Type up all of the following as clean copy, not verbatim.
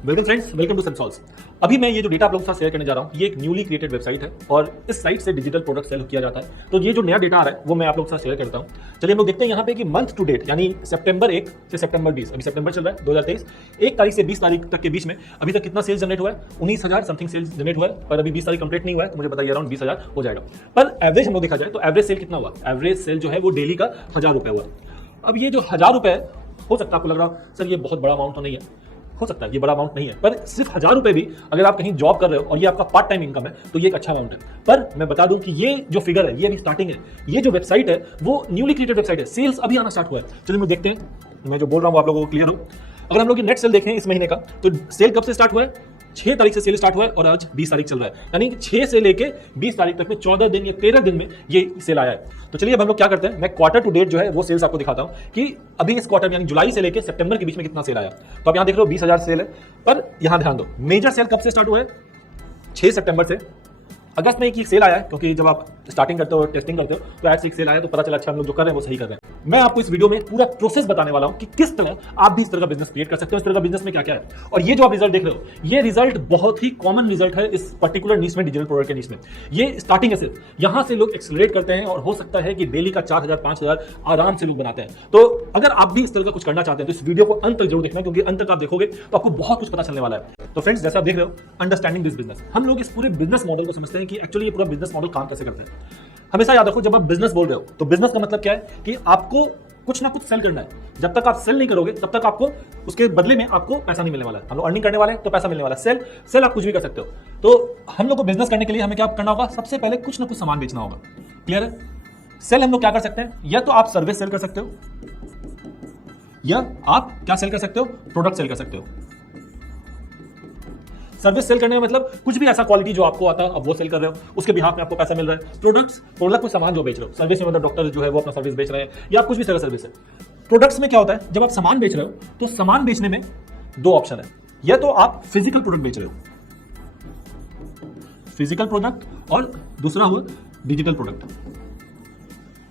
Welcome friends, welcome to सेंसॉल्स। अभी मैं ये जो डेटा आप लोगों के साथ शेयर करने जा रहा हूँ, ये एक न्यूली क्रिएटेड वेबसाइट है और इस साइट से डिजिटल प्रोडक्ट सेल किया जाता है। तो ये जो नया डेटा आ रहा है वो मैं आप लोगों के साथ शेयर करता हूँ। चलिए हम लोग देखते हैं यहाँ पे कि मंथ टू डेट यानी सितंबर 1 से सितंबर 20, अभी सितंबर चल रहा है 2023, 1 तारीख से 20 तारीख तक के बीच में अभी तक कितना सेल्स जनरेट हुआ है। 19,000 समथिंग सेल्स जनरेट हुआ है, पर अभी 20 तारीख कंप्लीट नहीं हुआ है, तो मुझे बताइए अराउंड 20,000 हो जाएगा। पर एवरेज हम लोग देखा जाए तो एवरेज सेल कितना हुआ? एवरेज सेल जो है वो डेली का 1,000 रुपये हुआ। अब ये जो 1,000 रुपये हो सकता है आपको लग रहा सर ये बहुत बड़ा अमाउंट तो नहीं है, हो सकता है ये बड़ा अमाउंट नहीं है, पर सिर्फ 1,000 रुपये भी अगर आप कहीं जॉब कर रहे हो और ये आपका पार्ट टाइम इनकम है तो ये एक अच्छा अमाउंट है। पर मैं बता दूं कि ये जो फिगर है ये अभी स्टार्टिंग है, ये जो वेबसाइट है वो न्यूली क्रिएटेड वेबसाइट है, सेल्स अभी आना स्टार्ट हुआ है। चलिए मैं देखते हैं, मैं जो बोल रहा हूँ आप लोगों को क्लियर हो। अगर हम लोग नेट सेल देखें इस महीने का तो सेल कब से स्टार्ट हुआ है? 6 तारीख से सेल स्टार्ट हुआ है और आज 20 तारीख चल रहा है, यानी 6 से लेके 20 तारीख तक में 14 दिन या 13 दिन में ये सेल आया है। तो चलिए अब हम लोग क्या करते हैं, मैं क्वार्टर टू डेट जो है वो सेल्स आपको दिखाता हूं कि अभी इस क्वार्टर यानी जुलाई से लेके सितंबर के बीच में कितना सेल आया। तो आप यहां देख रहे हो 20,000 सेल है, पर यहां ध्यान दो मेजर सेल कब से स्टार्ट हुआ है? 6 सितंबर से। अगस्त में एक सेल आया है, क्योंकि जब आप स्टार्टिंग करते हो टेस्टिंग करते हो तो ऐसे एक सेल आया तो पता चला अच्छा हम लोग जो कर रहे हैं वो सही कर रहे हैं। मैं आपको इस वीडियो में पूरा प्रोसेस बताने वाला हूं कि किस तरह आप भी इस तरह का बिजनेस क्रिएट कर सकते हो, इस तरह का बिजनेस में क्या क्या है। और ये जो आप रिजल्ट देख रहे हो ये रिजल्ट बहुत ही कॉमन रिजल्ट है इस पर्टिकुलर नीश में, डिजिटल प्रोडक्ट के नीश में। ये स्टार्टिंग है सिर्फ, यहां से लोग एक्सेलरेट करते हैं और हो सकता है कि डेली का 4,000 5,000 आराम से लोग बनाते हैं। तो अगर आप भी इस तरह का कुछ करना चाहते हैं तो इस वीडियो को अंत तक जरूर देखना, क्योंकि अंत तक आप देखोगे तो आपको बहुत कुछ पता चलने वाला है। तो फ्रेंड्स जैसा आप देख रहे हो, अंडरस्टैंडिंग दिस बिजनेस, हम लोग इस पूरे बिजनेस मॉडल को समझते हैं कि एक्चुअली ये पूरा बिजनेस मॉडल काम कैसे करते हैं। हमेशा याद रखो जब आप बिजनेस बोल रहे हो तो बिजनेस का मतलब क्या है कि आपको कुछ ना कुछ सेल करना है। जब तक आप सेल नहीं करोगे तब तक आपको उसके बदले में आपको पैसा नहीं मिलने वाला है। हम लोग अर्निंग करने वाले हैं तो पैसा मिलने वाला है। सेल आप कुछ भी कर सकते हो। तो हम लोग को बिजनेस करने के लिए हमें क्या करना होगा? सबसे पहले कुछ ना कुछ सामान बेचना होगा। क्लियर है? सेल हम लोग क्या कर सकते हैं, या तो आप सर्विस सेल कर सकते हो या आप क्या सेल कर सकते हो, प्रोडक्ट सेल कर सकते हो। सर्विस सेल करने में मतलब कुछ भी ऐसा क्वालिटी जो आपको आता है आप वो सेल कर रहे हो, उसके बिहाफ में आपको पैसा मिल रहा है। प्रोडक्ट कोई सामान जो बेच रहे हो, सर्विस में मतलब डॉक्टर जो है वो अपना सर्विस बेच रहे हैं या आप कुछ भी तरह सर्विस है। प्रोडक्ट्स में क्या होता है, जब आप सामान बेच रहे हो तो सामान बेचने में दो ऑप्शन है, या तो आप फिजिकल प्रोडक्ट बेच रहे हो, फिजिकल प्रोडक्ट, और दूसरा हुआ डिजिटल प्रोडक्ट।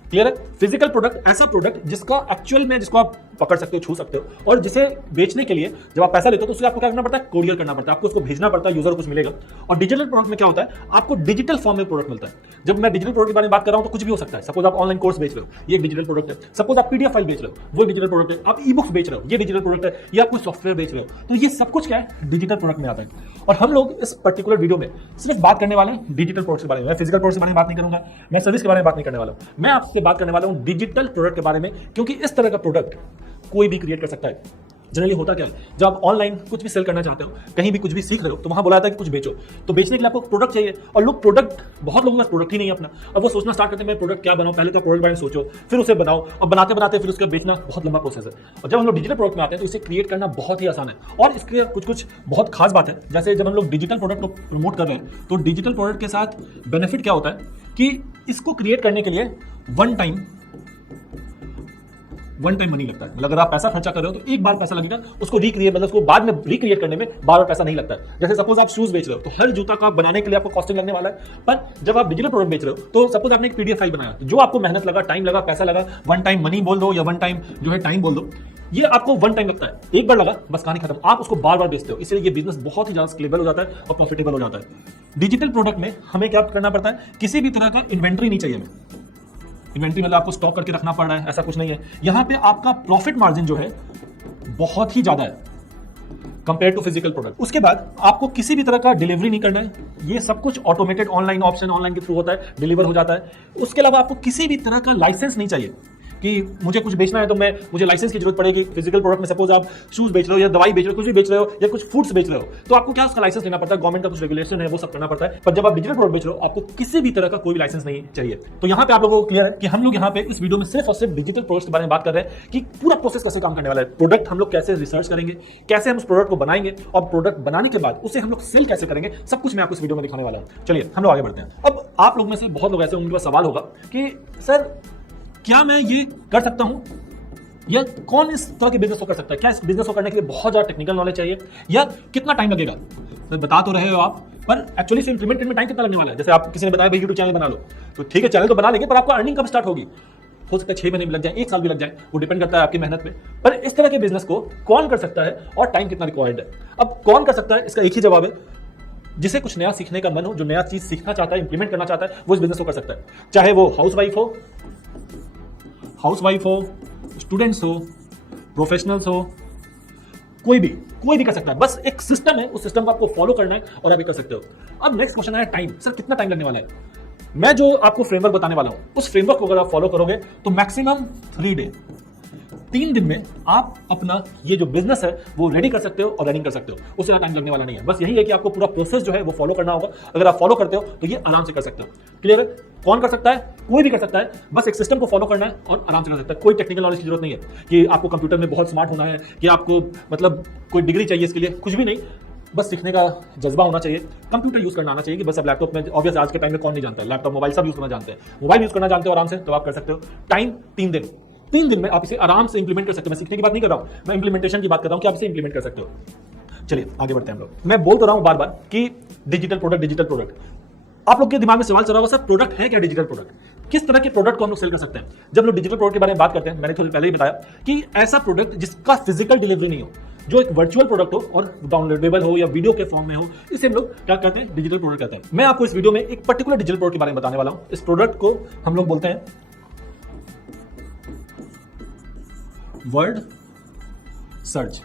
क्लियर है? फिजिकल प्रोडक्ट ऐसा प्रोडक्ट जिसका एक्चुअल में जिसको आप पकड़ सकते हो, छू सकते हो, और जिसे बेचने के लिए जब आप पैसा लेते हो तो उसके आपको क्या करना पड़ता है? कोरियर करना पड़ता है, आपको उसको भेजना पड़ता है, यूजर को कुछ मिलेगा। और डिजिटल प्रोडक्ट में क्या होता है, आपको डिजिटल फॉर्म में प्रोडक्ट मिलता है। जब मैं डिजिटल प्रोडक्ट के बारे में बात कर रहा हूं तो कुछ भी हो सकता है। सपोज आप ऑनलाइन कोर्स बेच रहे हो, ये डिजिटल प्रोडक्ट है। सपोज आप पीडीएफ फाइल बेच रहे हो, वो डिजिटल प्रोडक्ट है। आप ई बुक्स बेच रहे हो, ये डिजिटल प्रोडक्ट है। या कोई सॉफ्टवेयर बेच रहे हो, तो ये सब कुछ क्या है? डिजिटल प्रोडक्ट में आता है। और हम लोग इस पर्टिकुलर वीडियो में सिर्फ बात करने वाले हैं डिजिटल प्रोडक्ट के बारे में। मैं फिजिकल प्रोडक्ट के बारे में बात नहीं करूंगा, मैं सर्विस के बारे में बात नहीं करने वाला हूं। मैं आपसे बात करने वाला हूं डिजिटल प्रोडक्ट के बारे में, क्योंकि इस तरह का प्रोडक्ट कोई भी क्रिएट कर सकता है। जनरली होता क्या है, जब आप ऑनलाइन कुछ भी सेल करना चाहते हो, कहीं भी कुछ भी सीख रहे हो, तो वहां बोला जाता है कि कुछ बेचो। तो बेचने के लिए आपको प्रोडक्ट चाहिए, और लोग बहुत लोगों के पास प्रोडक्ट ही नहीं है अपना। अब वो सोचना स्टार्ट करते हैं मैं प्रोडक्ट क्या बनाऊं। पहले तो प्रोडक्ट बारे में सोचो, फिर उसे बनाओ, और बनाते बनाते फिर उसका बेचना बहुत लंबा प्रोसेस है। और जब हम लोग डिजिटल प्रोडक्ट में आते हैं तो इसे क्रिएट करना बहुत ही आसान है। और इसके कुछ बहुत खास बात है, जैसे जब हम लोग डिजिटल प्रोडक्ट को प्रमोट कर रहे हैं तो डिजिटल प्रोडक्ट के साथ बेनिफिट क्या होता है कि इसको क्रिएट करने के लिए वन टाइम मनी लगता है। मतलब अगर आप पैसा खर्चा कर रहे हो तो एक बार पैसा लगेगा, उसको रिक्रिएट मतलब उसको बाद में रिक्रिएट करने में बार बार पैसा नहीं लगता है। जैसे सपोज आप शूज बेच रहे हो तो हर जूता का बनाने के लिए आपको कॉस्टिंग लगने वाला है। पर जब आप डिजिटल प्रोडक्ट बेच रहे हो तो सपोज आपने एक पीडीएफ फाइल बनाया, जो आपको मेहनत लगा, टाइम लगा, पैसा लगा, वन टाइम मनी बोल दो या वन टाइम जो है टाइम बोल दो, ये आपको वन टाइम लगता है, एक बार लगा बस कहानी खत्म। आप उसको बार बार बेचते हो, इसलिए ये बिजनेस बहुत ही ज्यादा स्केलेबल हो जाता है और प्रॉफिटेबल हो जाता है। डिजिटल प्रोडक्ट में हमें क्या करना पड़ता है, किसी भी तरह का इन्वेंट्री नहीं चाहिए हमें। इन्वेंट्री मतलब आपको स्टॉक करके रखना पड़ रहा है, ऐसा कुछ नहीं है। यहां पे आपका प्रॉफिट मार्जिन जो है बहुत ही ज्यादा है कंपेयर टू फिजिकल प्रोडक्ट। उसके बाद आपको किसी भी तरह का डिलीवरी नहीं करना है, ये सब कुछ ऑटोमेटेड ऑनलाइन ऑप्शन ऑनलाइन के थ्रू होता है, डिलीवर हो जाता है। उसके अलावा आपको किसी भी तरह का लाइसेंस नहीं चाहिए कि मुझे कुछ बेचना है तो मुझे लाइसेंस की जरूरत पड़ेगी। फिजिकल प्रोडक्ट में सपोज आप शूज बेच रहे हो या दवाई बेच रहे हो, कुछ भी बेच रहे हो या कुछ फूड्स बेच रहे हो, तो आपको क्या उसका लाइसेंस लेना पड़ता है, गवर्नमेंट का कुछ रेगुलेशन है वो सब करना पड़ता है। पर जब आप डिजिटल प्रोडक्ट बेच रहे हो आपको किसी भी तरह का कोई भी लाइसेंस नहीं चाहिए। तो यहाँ पे आप लोगों को क्लियर है कि हम लोग यहाँ पे इस वीडियो में सिर्फ और सिर्फ डिजिटल प्रोडक्ट्स के बारे में बात कर रहे हैं कि पूरा प्रोसेस कैसे काम करने वाला है। प्रोडक्ट हम लोग कैसे रिसर्च करेंगे, कैसे हम उस प्रोडक्ट को बनाएंगे, और प्रोडक्ट बनाने के बाद उसे हम लोग सेल कैसे करेंगे, सब कुछ मैं आपको इस वीडियो में दिखाने वाला हूं। चलिए हम लोग आगे बढ़ते हैं। अब आप लोग में से बहुत लोग ऐसे उनके पास सवाल होगा कि सर क्या मैं ये कर सकता हूं, या कौन इस तरह के बिजनेस को कर सकता है? क्या इस बिजनेस को करने के लिए बहुत ज्यादा टेक्निकल नॉलेज चाहिए, या कितना टाइम लगेगा? तो बता तो रहे हो आप, पर एक्चुअली इसे इंप्लीमेंट करने में टाइम कितना लगने वाला है? जैसे आप किसी ने बताया भाई यूट्यूब चैनल बना लो, तो ठीक है चैनल तो बना लेंगे, पर आपको अर्निंग कब स्टार्ट होगी? हो सकता है 6 महीने भी लग जाए, 1 साल भी लग जाए, वो डिपेंड करता है आपकी मेहनत पे। पर इस तरह के बिजनेस को कौन कर सकता है और टाइम कितना रिक्वायर्ड है? अब कौन कर सकता है, इसका एक ही जवाब है, जिसे कुछ नया सीखने का मन हो, जो नया चीज सीखना चाहता है, इंप्लीमेंट करना चाहता है, वो इस बिजनेस को कर सकता है। चाहे वो हाउसवाइफ हो, स्टूडेंट्स हो, प्रोफेशनल्स हो, कोई भी कर सकता है। बस एक सिस्टम है, उस सिस्टम को आपको फॉलो करना है और आप ये कर सकते हो। अब नेक्स्ट क्वेश्चन है टाइम। सर कितना टाइम लगने वाला है? मैं जो आपको फ्रेमवर्क बताने वाला हूं, उस फ्रेमवर्क को अगर आप फॉलो करोगे तो मैक्सिमम 3 डे, 3 दिन में आप अपना ये जो बिजनेस है वो रेडी कर सकते हो और रनिंग कर सकते हो। उससे ज़्यादा टाइम लगने वाला नहीं है। बस यही है कि आपको पूरा प्रोसेस जो है वो फॉलो करना होगा। अगर आप फॉलो करते हो तो ये आराम से कर सकते हो। क्लियर है? कौन कर सकता है? कोई भी कर सकता है। बस एक सिस्टम को फॉलो करना है और आराम से कर सकता है। कोई टेक्निकल नॉलेज की जरूरत नहीं है कि आपको कंप्यूटर में बहुत स्मार्ट होना है, कि आपको मतलब कोई डिग्री चाहिए इसके लिए, कुछ भी नहीं। बस सीखने का जज्बा होना चाहिए, कंप्यूटर यूज करना आना चाहिए। कि बस अब लैपटॉप में, ऑब्वियस आज के टाइम में कौन नहीं जानता है, लैपटॉप मोबाइल सब यूज करना जानते हैं। मोबाइल यूज करना जानते हो आराम से, तो आप कर सकते हो। टाइम 3 दिन, 3 दिन में आप इसे आराम से इंप्लीमेंट कर सकते हो। मैं सीखने की बात नहीं कर रहा हूं, मैं इंप्लीमेंटेशन की बात कर रहा हूं कि आप इसे इंप्लीमेंट कर सकते हो। चलिए आगे बढ़ते हैं हम लोग। मैं बोल तो रहा हूं बार बार कि डिजिटल प्रोडक्ट। आप लोग के दिमाग में सवाल चल रहा होगा, सर प्रोडक्ट है क्या डिजिटल प्रोडक्ट? किस तरह के प्रोडक्ट को हम लोग सेल कर सकते हैं? जब लोग डिजिटल प्रोडक्ट के बारे में बात करते हैं, मैंने थोड़ी पहले ही बताया कि ऐसा प्रोडक्ट जिसका फिजिकल डिलीवरी नहीं हो, जो एक वर्चुअल प्रोडक्ट हो और डाउनलोडेबल हो या वीडियो के फॉर्म में हो, इसे हम लोग क्या कहते हैं? डिजिटल प्रोडक्ट कहते हैं। मैं आपको इस वीडियो में एक पर्टिकुलर डिजिटल प्रोडक्ट के बारे में बताने वाला हूं। इस प्रोडक्ट को हम लोग बोलते हैं वर्ड सर्च।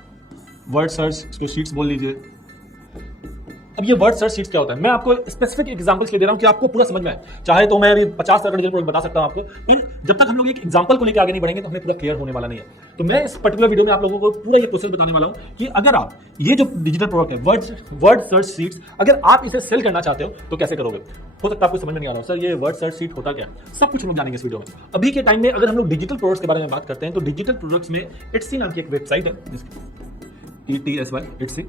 इसको शीट्स बोल लीजिए। अब ये वर्ड सर्च शीट्स क्या होता है, मैं आपको स्पेसिफिक एग्जांपल्स दे रहा हूं कि आपको पूरा समझ में आए। चाहे तो मैं अभी 50 तरह का डिजिटल प्रोडक्ट बता सकता हूं आपको, लेकिन जब तक हम लोग एक एग्जांपल को लेकर आगे नहीं बढ़ेंगे तो हमें पूरा क्लियर होने वाला नहीं है। तो मैं इस पर्टिकुलर वीडियो में आप लोगों को पूरा ये प्रोसेस बताने वाला हूं कि अगर आप ये जो डिजिटल प्रोडक्ट है वर्ड सर्च शीट्स, अगर आप इसे सेल करना चाहते हो तो कैसे करोगे। हो सकता है आपको समझ में नहीं आ रहा हो, सर ये वर्ड सर्च शीट होता क्या है, सब कुछ हम लोग जानेंगे इस वीडियो में। अभी के टाइम में अगर हम लोग डिजिटल प्रोडक्ट्स के बारे में बात करते हैं तो डिजिटल प्रोडक्ट्स में Etsy नाम की एक वेबसाइट है, Etsy।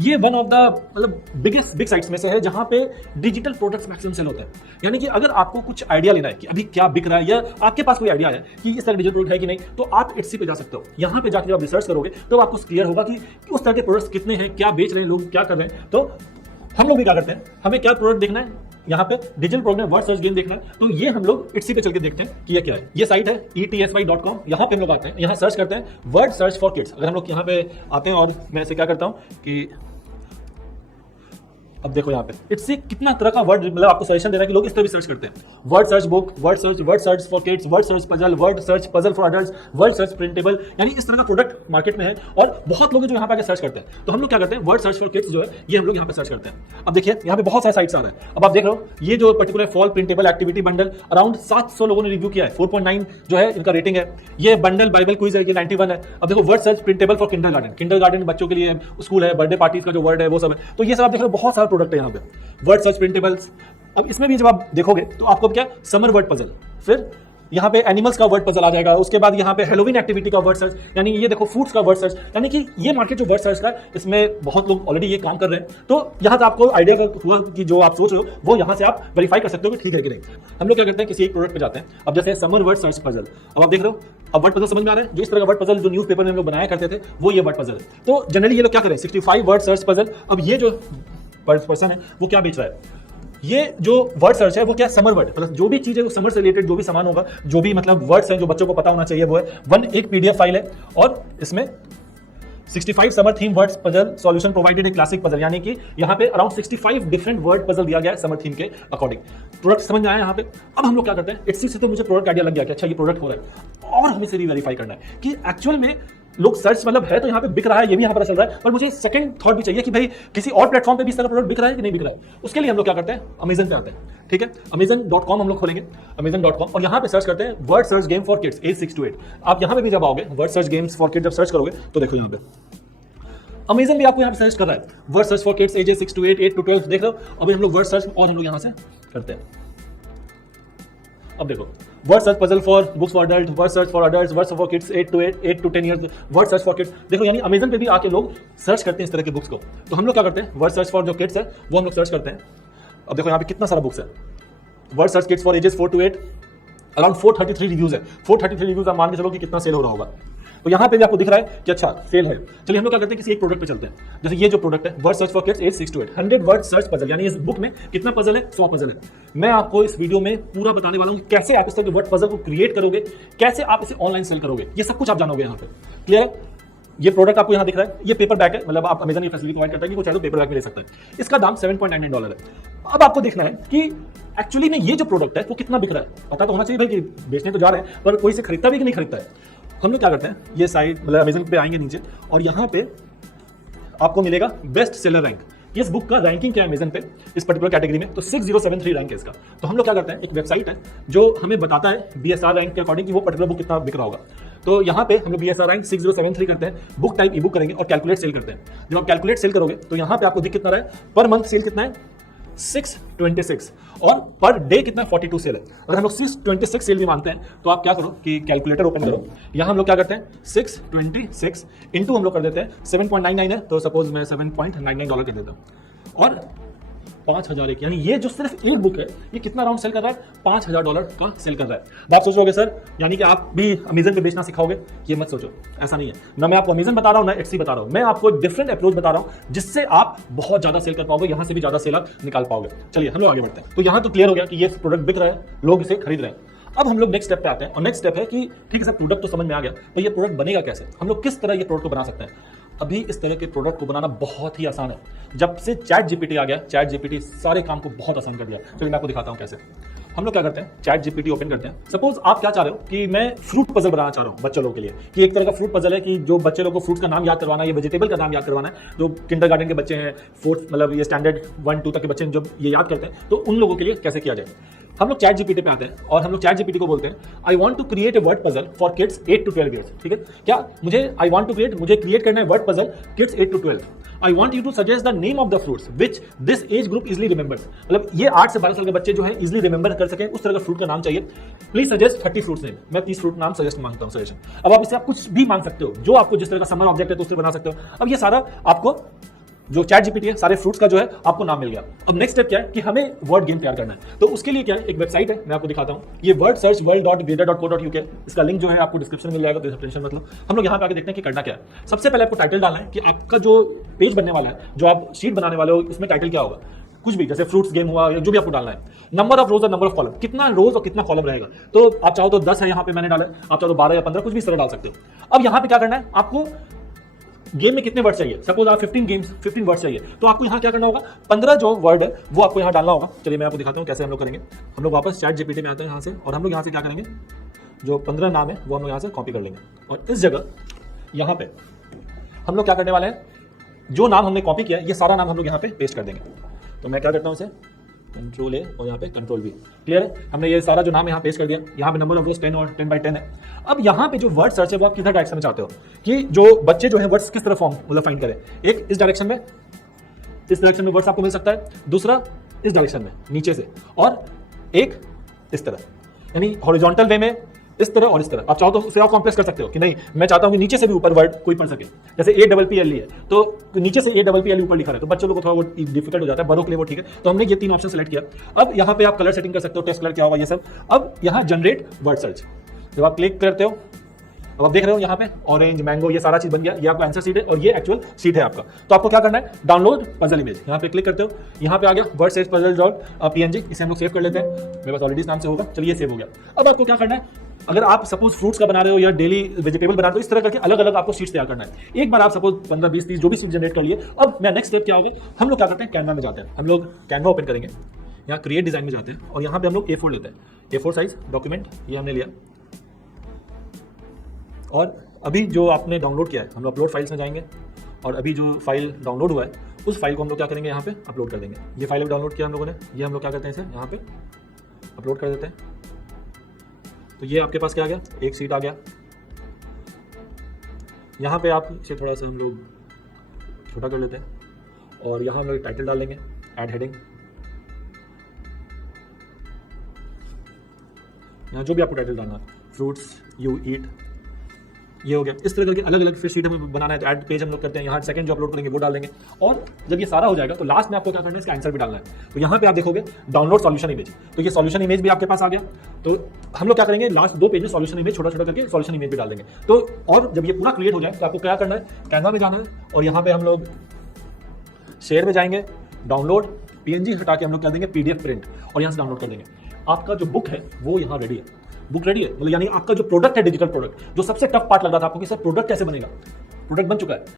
ये वन ऑफ द मतलब बिग साइट्स में से है जहां पे डिजिटल प्रोडक्ट्स मैक्सिमम सेल होते हैं। यानी कि अगर आपको कुछ आइडिया लेना है कि अभी क्या बिक रहा है, या आपके पास कोई आइडिया है कि इस तरह डिजिटल प्रोडक्ट है कि नहीं, तो आप Etsy पे जा सकते हो। यहाँ पे जाकर जब आप रिसर्च करोगे तो आपको क्लियर होगा कि उस तरह के प्रोडक्ट्स कितने हैं, क्या बेच रहे हैं लोग, क्या कर रहे हैं। तो हम लोग भी क्या करते हैं, हमें क्या प्रोडक्ट देखना है, यहाँ पे डिजिटल प्रोडक्ट में वर्ड सर्च गेम देखना है, तो ये हम लोग Etsy पे चल के देखते हैं कि ये क्या है। ये साइट है etsy.com। यहाँ पे हम लोग आते हैं, यहाँ सर्च करते हैं वर्ड सर्च फॉर किड्स। अगर हम लोग यहाँ पे आते हैं और मैं इसे क्या करता हूँ कि अब देखो यहाँ पे Etsy कितना तरह का वर्ड मतलब आपको सजेशन दे रहा है कि लोग इस तरह भी सर्च करते हैं। Word search book, word search for kids, word search puzzle, word search puzzle for adults, word search printable, यानी इस तरह का प्रोडक्ट मार्केट में है और बहुत लोग जो यहाँ पे आके सर्च करते हैं। तो हम लोग क्या करते हैं, वर्ड सर्च फॉर किड्स जो है ये हम लोग यहाँ पे सर्च करते हैं। अब देखिए यहाँ पे बहुत सारे साइट्स आ रहे हैं। अब आप देख रहे हो ये जो particular fall printable activity bundle around 700 लोगों ने रिव्यू किया है, 4.9 जो है इनका रेटिंग है। ये बंडल बाइबल क्विज है, ये 91 है। अब देखो word search printable for kindergarten बच्चों के लिए स्कूल है, बर्थडे पार्टीज का जो वर्ड है वो सब है। तो ये सब आप देख रहे हो, बहुत सारा प्रोडक्ट है यहाँ पे वर्ड सर्च प्रिंटेबल्स। अब इसमें भी जब आप देखोगे तो आपको क्या समर वर्ड पजल, फिर यहाँ पे एनिमल्स का वर्ड पजल आ जाएगा, उसके बाद यहाँ पे हेलोवीन एक्टिविटी का वर्ड सर्च, यानी ये देखो फूड्स का वर्ड सर्च। यानी कि ये मार्केट जो वर्ड सर्च का है इसमें बहुत लोग ऑलरेडी ये काम कर रहे हैं। तो यहाँ से आपको आइडिया हुआ कि जो आप सोच रहे हो वो यहाँ से आप वेरीफाई कर सकते हो कि ठीक है कि नहीं। हम लोग क्या करते हैं, किसी एक प्रोडक्ट पे जाते हैं। अब जैसे समर वर्ड सर्च पजल, अब आप देख रहे हो, अब वर्ड पजल समझ में आ रहे हैं, जो इस तरह का वर्ड पजल जो न्यूज़पेपर में हम लोग बनाया करते थे वो ये वर्ड पजल है। तो जनरली ये लोग क्या करें, 65 वर्ड सर्च पजल। अब ये जो पर्सन है वो क्या बेच रहा है, ये जो वर्ड सर्च है वो क्या समर वर्ड, मतलब जो भी चीज है वो समर से रिलेटेड जो भी सामान होगा, जो भी मतलब वर्ड्स हैं जो बच्चों को पता होना चाहिए वो है। एक PDF फाइल है और इसमें 65 summer theme words puzzle solution provided in classic puzzle, यानी कि यहाँ पे अराउंड 65 डिफरेंट वर्ड पजल दिया गया है समर थीम के अकॉर्डिंग। प्रोडक्ट समझ में आया यहाँ पे। अब हम लोग क्या करते हैं, Etsy से तो मुझे प्रोडक्ट आइडिया लग गया कि अच्छा ये प्रोडक्ट हो रहा है, और हमें से रीवेरीफाई करना है कि एक्चुअल में लोग सर्च मतलब है तो यहाँ पे बिक रहा है, ये भी यहाँ पर चल रहा है, पर मुझे सेकंड थॉट भी चाहिए कि भाई किसी और प्लेटफॉर्म पे भी इस तरह प्रोडक्ट बिक रहा है कि नहीं बिक रहा है। उसके लिए हम लोग क्या करते हैं, अमेजन पे आते हैं। ठीक है, Amazon.com हम लोग खोलेंगे, Amazon.com, और यहाँ पे सर्च करते हैं word search game for kids age 6 to 8। आप यहाँ पे भी जब आओगे word search games for kids जब सर्च करोगे तो देखो यहाँ पे अमेजन भी आपको यहाँ पे सर्च कर रहा है word search for kids ages 6 to 8, 8 to 12। देख लो अभी हम लोग वर्ड सर्च और हम लोग यहाँ से करते हैं। अब देखो word search puzzle for books for adult, word search for adults, word for kids 8 to 10 years, word search for kids. देखो यानी अमेजन पे भी आके लोग सर्च करते हैं इस तरह के बुक्स को। तो हम लोग क्या करते हैं, वर्ड सर्च फॉर जो किड्स है वो हम लोग सर्च करते हैं। अब देखो यहाँ पे कितना सारा बुक्स है, word search kids for ages 4 to 8, around 433 reviews है। 433 रिव्यूज आप मान के चलो कि कितना सेल हो रहा होगा। तो यहाँ पे भी आपको दिख रहा है कि अच्छा सेल है। चलिए हम लोग क्या करते हैं, किसी एक प्रोडक्ट पे चलते हैं। जैसे ये जो प्रोडक्ट है word search for kids age 6 to 8, 100 word search puzzle, यानी इस बुक में कितना पजल है, 100 पजल है। मैं आपको इस वीडियो में पूरा बताने वाला हूँ कैसे आप इस तरह के वर्ड पजल को क्रिएट करोगे, कैसे आप इसे ऑनलाइन सेल करोगे, ये सब कुछ आप जानोगे यहाँ पे। क्लियर है? ये प्रोडक्ट आपको यहाँ दिख रहा है, ये पेपर बैग है, मतलब आप अमेजन ये फैसिलिटी प्रोवाइड करता है कि वो चाहे तो पेपर बैग में ले सकता है। इसका दाम $7.99 है। अब आपको देखना है कि एक्चुअली में ये जो प्रोडक्ट है वो कितना बिक रहा है। पता तो होना चाहिए भाई कि बेचने तो जा रहे हैं, पर कोई से खरीदता भी कि नहीं खरीदता है। हम लोग क्या करते हैं, ये साइट मतलब अमेजन पे आएंगे नीचे और यहाँ पे आपको मिलेगा बेस्ट सेलर रैंक। इस बुक का रैंकिंग क्या है अमेजन पे इस पर्टिकुलर कैटेगरी में, तो 6073 रैंक है इसका। तो हम लोग क्या करते हैं, एक वेबसाइट है जो हमें बताता है BSR रैंक के अकॉर्डिंग कि वो पर्टिकुलर बुक कितना बिक रहा होगा। तो यहाँ पे हम लोग BSR रैंक 6073 करते हैं, बुक टाइप ई बुक करेंगे और कैलकुलेट सेल करते हैं। जब आप कैलकुलेट सेल करोगे तो यहाँ पे आपको दिख कितना रहा है, पर मंथ सेल कितना है 626 और पर डे कितना 42 सेल है। अगर हम लोग 626 सेल भी मानते हैं तो आप क्या करो कि कैलकुलेटर ओपन करो, यहाँ हम लोग क्या करते हैं 626 इंटू हम लोग कर देते हैं 7.99 है, तो सपोज मैं $7.99 कर देता हूँ और 5000 एक, यानी ये जो सिर्फ एक बुक है ये कितना राउंड सेल कर रहा है, $5000 का सेल कर रहा है। अब आप सोचोगे सर यानी कि आप भी अमेजन पे बेचना सिखाओगे, ये मत सोचो, ऐसा नहीं है ना। मैं आपको अमेजन बता रहा हूँ ना एटसी बता रहा हूँ, मैं आपको डिफरेंट अप्रोच बता रहा हूँ जिससे आप बहुत ज्यादा सेल कर पाओगे, यहाँ से भी ज्यादा सेल आप निकाल पाओगे। चलिए हम लोग आगे बढ़ते हैं। तो यहाँ तो क्लियर हो गया कि ये प्रोडक्ट बिक रहा है, लोग इसे खरीद रहे हैं। अब हम लोग नेक्स्ट स्टेप पे आते हैं और नेक्स्ट स्टेप है कि ठीक है सर प्रोडक्ट तो समझ में आ गया, तो ये प्रोडक्ट बनेगा कैसे, हम लोग किस तरह ये प्रोडक्ट को बना सकते हैं। अभी इस तरह के प्रोडक्ट को बनाना बहुत ही आसान है। जब से चैट जीपीटी आ गया, चैट जीपीटी सारे काम को बहुत आसान कर दिया। चलिए मैं आपको दिखाता हूँ कैसे। हम लोग क्या करते हैं, चैट जीपीटी ओपन करते हैं। सपोज आप क्या चाह रहे हो कि मैं फ्रूट पजल बनाना चाह रहा हूँ बच्चों लोगों के लिए, कि एक तरह का फ्रूट पजल है कि जो बच्चे लोगों को फ्रूट्स का नाम याद करवाना है, ये वेजिटेबल का नाम याद करवाना है। जो किंडरगार्टन के बच्चे हैं, फोर्थ मतलब ये स्टैंडर्ड 1-2 तक के बच्चे जब ये याद करते हैं तो उन लोगों के लिए कैसे किया जाए। हम लोग चैट जीपीटी पे आते हैं और हम लोग चैट जीपीटी को बोलते हैं I want to create a word puzzle for kids 8 to 12 years. ठीक है, क्या मुझे क्रिएट करना है word puzzle kids 8 to 12। I want you to suggest the name of the fruits which this age group easily remembers, मतलब ये 8 से 12 साल के बच्चे जो है इजली रिमेंबर कर सकें उस तरह का फ्रूट का नाम चाहिए। प्लीज सजेस्ट 30 फ्रूट्स नेम, मैं 30 फ्रूट नाम सजेस्ट मांगता हूँ सजेशन। अब आप इससे आप कुछ भी मांग सकते हो, जो आपको जिस तरह का समर ऑब्जेक्ट है तो उससे बना सकते हो। अब ये सारा आपको जो चैट जीपीटी है सारे फ्रूट्स का जो है आपको नाम मिल गया। अब नेक्स्ट स्टेप क्या है कि हमें वर्ड गेम तैयार करना है। तो उसके लिए क्या है, एक वेबसाइट है मैं आपको दिखाता हूँ, ये wordsearchworld.grada.co.uk, इसका लिंक जो है आपको डिस्क्रिप्शन में मिल जाएगा, तो टेंशन मतलब। हम लोग यहाँ पे आके देखते हैं कि करना क्या है। सबसे पहले आपको टाइटल डालना है कि आपका जो पेज बनने वाला है, जो आप शीट बनाने वाले हो, इसमें टाइटल क्या होगा, कुछ भी, जैसे फ्रूट्स गेम हुआ या जो भी आपको डालना है। नंबर ऑफ रोज और नंबर ऑफ कॉलम, कितना रोज और कितना कॉलम रहेगा। तो आप चाहो तो 10 है यहाँ पे मैंने डाला, आप चाहो तो 12 या 15, कुछ भी इस तरह डाल सकते हो। अब यहाँ पे क्या करना है, आपको गेम में कितने वर्ड चाहिए, सपोज आप 15 वर्ड चाहिए, तो आपको यहाँ क्या करना होगा, 15 जो वर्ड है वो आपको यहाँ डालना होगा। चलिए मैं आपको दिखाता हूँ कैसे हम लोग करेंगे। हम लोग वापस चैट जीपीटी में आते हैं यहाँ से और हम लोग यहाँ से क्या करेंगे, जो 15 नाम है वो हम लोग यहाँ से कॉपी कर लेंगे और इस जगह यहाँ पे हम लोग क्या करने वाले हैं, जो नाम हमने कॉपी किया है ये सारा नाम हम लोग यहाँ पे पेस्ट कर देंगे। तो मैं क्या करता हूँ, इसे Ctrl A और यहाँ पे Ctrl V। क्लियर है, हमने ये सारा जो नाम यहाँ पेस्ट कर दिया। यहाँ पे नंबर ऑफ रोज 10 और 10/10 है। अब यहाँ पे जो वर्ड सर्च है वो आप किधर डायरेक्शन में चाहते हो कि जो बच्चे जो है वर्ड्स किस तरह फॉर्म मतलब फाइंड करें। एक इस डायरेक्शन में, इस डायरेक्शन में वर्ड्स आपको मिल सकता है, दूसरा इस डायरेक्शन में नीचे से, और एक इस तरह, यानी हॉरिजॉन्टल वे में इस तरह और इस तरह। आप चाहो तो उसे और कॉम्प्लेक्स कर सकते हो कि नहीं मैं चाहता हूं कि नीचे से भी ऊपर वर्ड कोई पढ़ सके। जैसे APPLE है तो नीचे से APPLE ऊपर लिखा है तो बच्चों लोगों को थोड़ा वो डिफिकल्ट हो जाता है, बड़ों के लिए वो ठीक है। तो हमने ये 3 ऑप्शन सेलेक्ट किया। अब यहाँ पे आप कलर सेटिंग कर सकते हो, टेक्स्ट कलर क्या होगा ये सब। अब यहाँ जनरेट वर्ड सर्च जब आप क्लिक करते हो, अब आप देख रहे हो यहाँ पे ऑरेंज मैंगो ये सारा चीज बन गया। ये आपका आंसर शीट है और ये एक्चुअल शीट है आपका। तो आपको क्या करना है, डाउनलोड पजल इमेज, यहाँ पे क्लिक करते हो, यहाँ पे आ गया वर्ड सर्च पजल .png, इसे हम लोग सेव कर लेते हैं। मेरे पास ऑलरेडी इस नाम से होगा, चलिए सेव हो गया। अब आपको क्या करना है, अगर आप सपोज फ्रूट्स का बना रहे हो या डेली वेजिटेबल बना रहे हो, इस तरह करके अलग अलग आपको शीट्स तैयार करना है। एक बार आप सपोज 15, 20, 30 जो भी शीट जनरेट कर लिए। अब मैं नेक्स्ट स्टेप क्या होगा, हम लोग क्या करते हैं, कैनवा में जाते हैं। हम लोग कैनवा ओपन करेंगे, यहाँ क्रिएट डिजाइन में जाते हैं और यहाँ पे हम लोग A4 लेते हैं। A4 साइज डॉक्यूमेंट ये हमने लिया और अभी जो आपने डाउनलोड किया है हम लोग अपलोड फाइल्स में जाएंगे और अभी जो फाइल डाउनलोड हुआ है उस फाइल को हम लोग क्या करेंगे, यहाँ पे अपलोड कर देंगे। ये फाइल डाउनलोड किया हम लोगों ने, ये हम लोग क्या करते हैं, इसे यहाँ पे अपलोड कर देते हैं। तो ये आपके पास क्या आ गया, एक सीट आ गया। यहाँ पे आप इसे थोड़ा सा हम लोग छोटा कर लेते हैं और यहाँ हम लोग टाइटल डाल लेंगे, ऐड हेडिंग। यहाँ जो भी आपको टाइटल डालना है, फ्रूट्स यू ईट, ये हो गया। इस तरह करके अलग अलग फिर शीट हमें बनाना है तो ऐड पेज हम लोग करते हैं, यहाँ सेकंड जो अपलोड करेंगे वो डाल देंगे। और जब ये सारा हो जाएगा तो लास्ट में आपको क्या करना है, इसका आंसर भी डालना है। तो यहाँ पे आप देखोगे डाउनलोड सॉल्यूशन इमेज, तो ये सॉल्यूशन इमेज भी आपके पास आ गया। तो हम लोग क्या करेंगे, लास्ट 2 पेज में सॉल्यूशन इमेज छोटा छोटा करके सॉल्यूशन इमेज भी डाल देंगे। तो और जब ये पूरा क्रिएट हो जाए तो आपको क्या करना है, कैनवा में जाना है और यहाँ पे हम लोग शेयर में जाएंगे, डाउनलोड पीएनजी हटा के हम लोग कर देंगे पीडीएफ प्रिंट और यहाँ से डाउनलोड कर देंगे। आपका जो बुक है वो यहाँ रेडी है, बुक रेडी है, मतलब यानी आपका जो प्रोडक्ट है, डिजिटल प्रोडक्ट, जो सबसे टफ पार्ट लग रहा था आपको कि सर प्रोडक्ट कैसे बनेगा, प्रोडक्ट बन चुका है।